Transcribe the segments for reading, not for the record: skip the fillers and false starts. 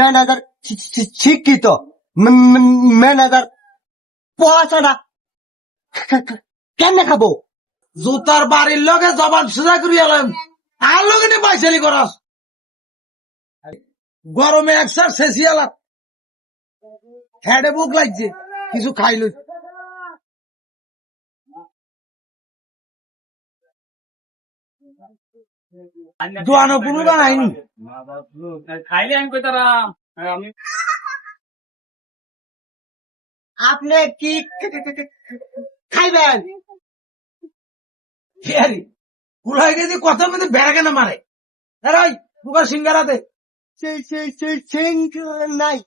Manager শিক্ষিত, manager পড়াশোনা কেমনে খাবো? জুতার বাড়ির লগে জবান সোজা করিয়া এলাম, আর লগে নিয়ে পাইছালি করাস। গরমে একসার শেষিয়ালা হেডে বুক লাগছে, কিছু খাইল। দোয়ানো কোনো বানাইনি। খাইলে আমি কই তারা আমি আপনি কি খাইবেন? কুড়াই গেছি কথার মধ্যে বেড়া কেন মারে? এরাই বুকা সিঙ্গারাতে নাই,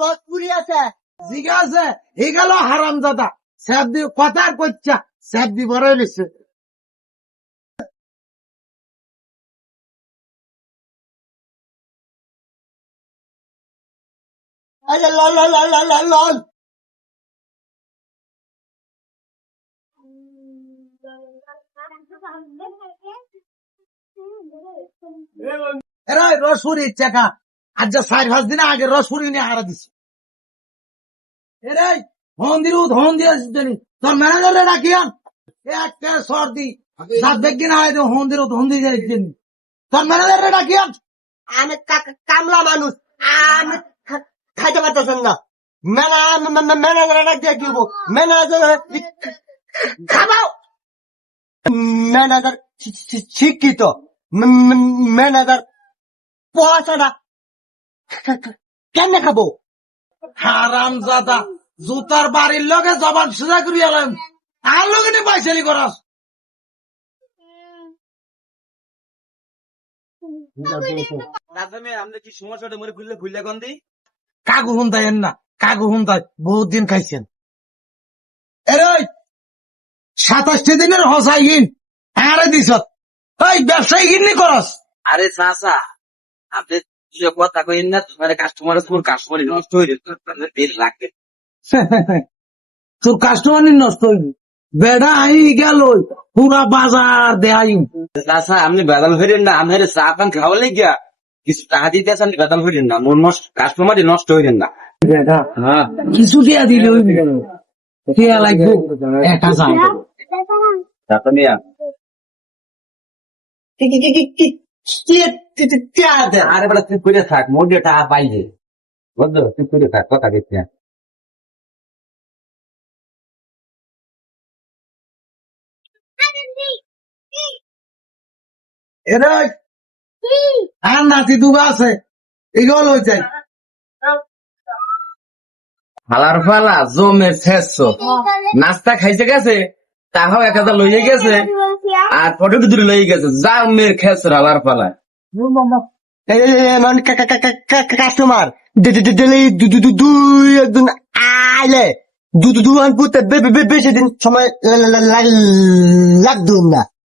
রসপুরি আছে। জিগা আছে, এই গেল হারাম দাদা। স্যাপ দিয়ে কথা কইছা, স্যাপ দিয়ে বড় হয়েছে। আচ্ছা, লল লল লল লল লল। এরাই রসপুরি চাকা আজ যা 4-5 দিন আগে রসপুরি নিয়ে হারা দিছে। এরাই হন দিয়ে তোর ম্যানেজারে রাখিয়ান একটা সর্দি দেখি না হন দিয়ে যাইছেন। তোর ম্যানেজারে রাখিয়ান। আমি কামলা মানুষ, আমি খাইতে পারতেছেন না। ম্যানেজার দিয়ে দিব, ম্যানেজার খাবাও। ম্যানেজার শিক্ষিত, ম্যানেজার পড়াশোনা কেমনে খাবো? হারাম জাদা, জুতার বাড়ির লগে জবান সোজা করিয়া এলাম, আর লগে নিয়ে পাইছালি করাস। আমরা কি সমস্যাটা মরে খুললে খুললে কোন দিই কাগু হুন্দাইন না, কাগু হুন্দাই বহুত দিন খাইছেন। এরাই 27 দিনের হসাইন আরে দিস ওই ব্যবসায়ী কিনে করস। আরে চাচা আপনি যে কথা কইন না তোমার কাস্টমার নষ্ট হয়ে যাবে বিল রাখবে তোর কাস্টমার নষ্ট হইল, বেড়া আই গেল পুরা বাজার দেয়। চাচা আপনি বেদাল হইলেন না, আপনার চা পান খাওয়ালে গিয়া কিছু টাকা দিতে আসেন, বেদাল হইলেন না, মন কাস্টমারই নষ্ট হইলেন না। হ্যাঁ কিছু দিয়া দিলে দিয়া লাগবে 1000 চাচা মিয়া আরে বেটা তুই করে থাক, মোটে টাকা পাইলে বুঝলো, তুই করে থাক, কথা দিচ্ছি। এরাই আর নাতি দুগা আছে, এগুলো হয়ে যায়। হালার ফালা জমে ফেস নাস্তা খাইছে গেছে, তাহাও 1000 লইয়ে গেছে, আর ফটো দূরে লইয়ে গেছে, যা মেয়ের খেস হালার ফালা। কাস্টমার দুই একদিন আইলে দুয়ান পুতে বেশি দিন সময় লাগতো না।